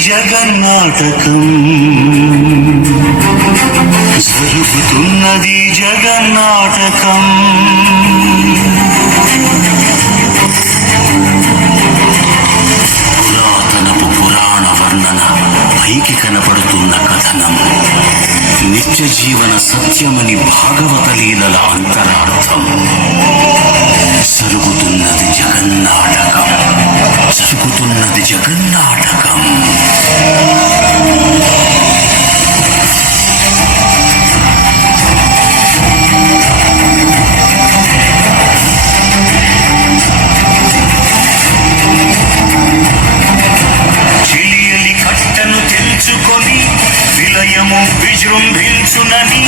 జగన్నాటకం జరుగుతున్నది జగన్నాటకం పురాతనపు పురాణ వర్ణన పైకి కనపడుతున్న కథనం నిత్య జీవన సత్యమని భాగవత లీలల అంతరార్థం జరుగుతున్నది జగన్నాటకం జరుగుతున్నది జగన్నాటకం చెలియలి కట్టను తెంచుకొని విలయము విజృంభించునని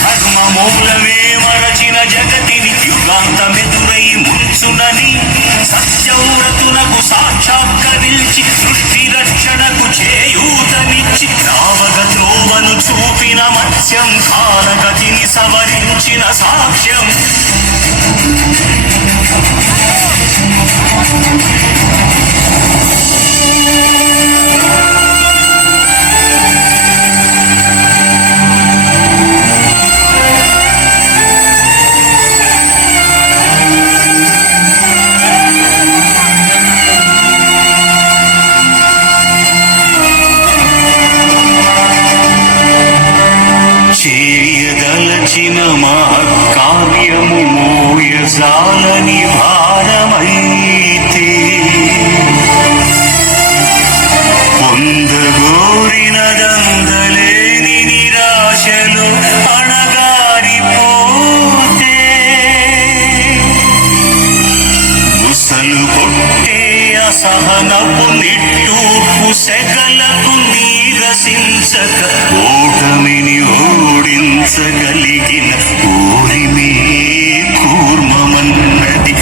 ధర్మ మూలమే మరచిన జగతిని యుగాంతమెదురై ముంచునని సత్యవ్రతునకు సాక్షాత్కరించి సృష్టి రక్షణకు చేయూతనిచ్చి రావగ త్రోవను చూపిన మత్స్యం కాలగతిని సవరించిన సాక్ష్యం చేయదలచిన మహత్కార్యము మోయజాలని భారమైతే పొందగోరినదందలేని నిరాశలు అణగారిపోతే గుసలు కొట్టే అసహనపు నిట్టూర్పు సెగలకు నీరసించక ఓటమిని ఓడించగలిగిన ఊరిమే కూర్మమన్నది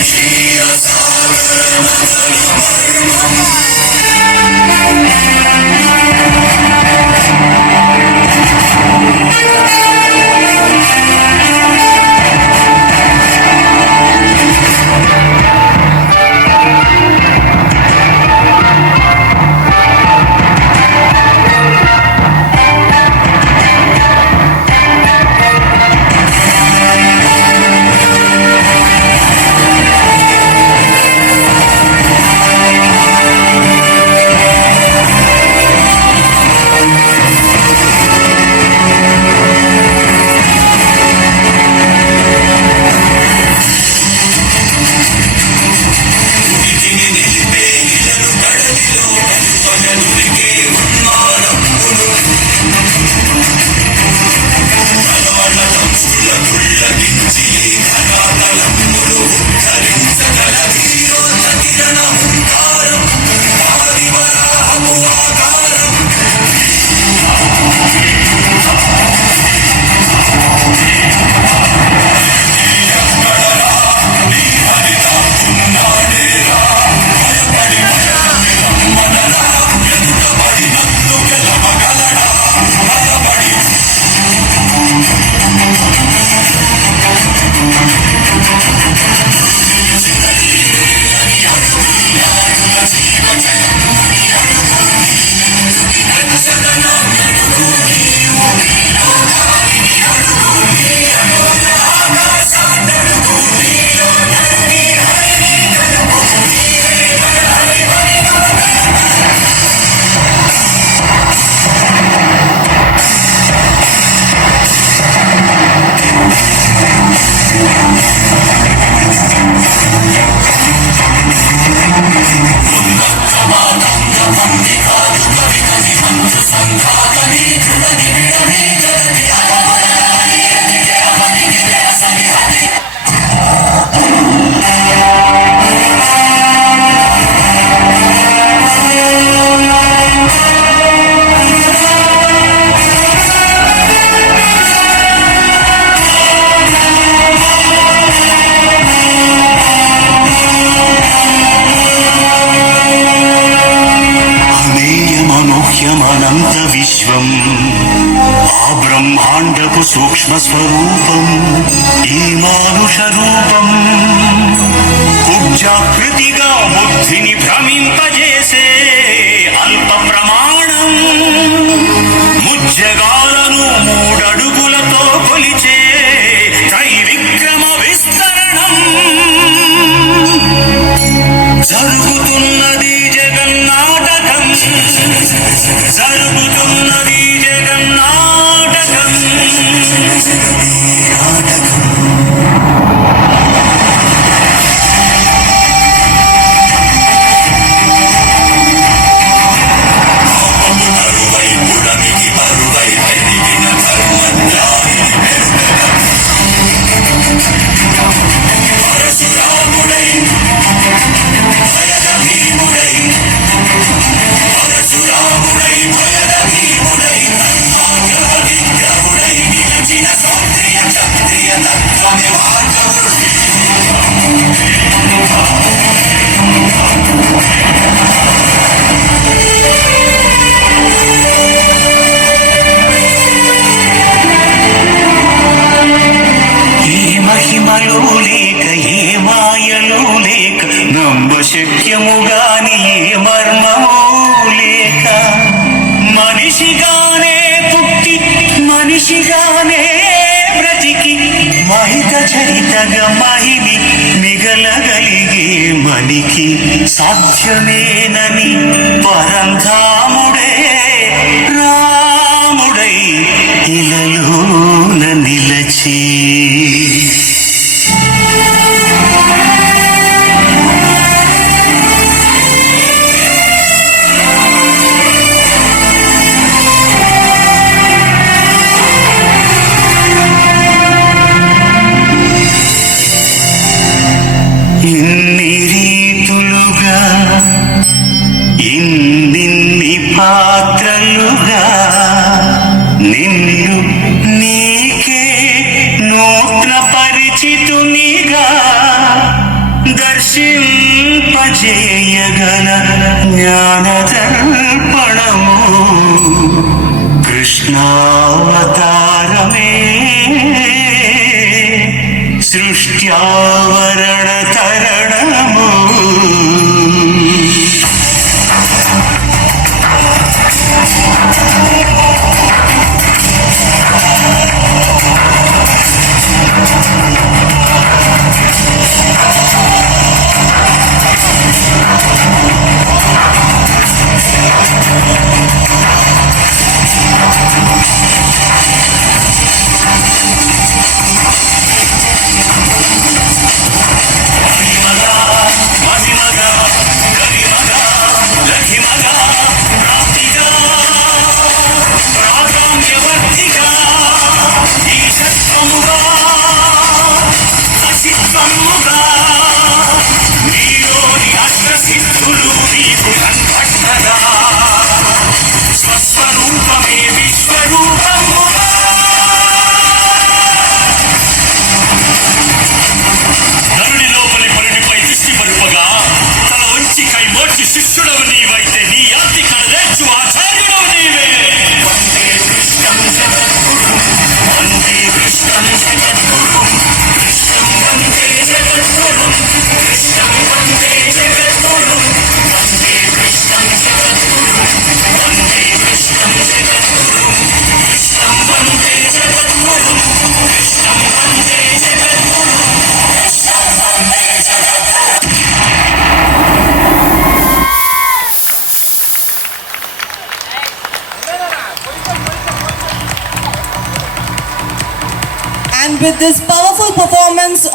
అనంత విశ్వం ఆ బ్రహ్మాండపు సూక్ష్మ స్వరూపం ఈ మానుష రూపం ఉజ్జాకృతిగా బుద్ధిని భ్రమింపజేసే అల్ప ప్రమాణ ముజ్జగాలను మూడడుగులతో కొలిచే త్రైవిక్రమ విస్తరణం. జరుగుతున్నది జగన్నాటకం, జరుగుతున్నది జగన్నాటకం. శక్యముగాని ఏ మర్మమో లేక మనిషిగానే పుట్టి మనిషిగానే బ్రతికి మహిత చరితగా మహిమి మిగలగలిగే మనికి సాధ్యమేనని పరంధాముడే రాముడై ఇలలోన నిలచి ఇన్ని రీతులుగా ఇన్నిన్ని పాత్రలుగా నిన్ను నీకే నూత్న పరిచితునిగా దర్శింపజేయగల జ్ఞానదర్పణము కృష్ణావతారమే సృష్ట్యావరణ తరణము. And with this powerful performance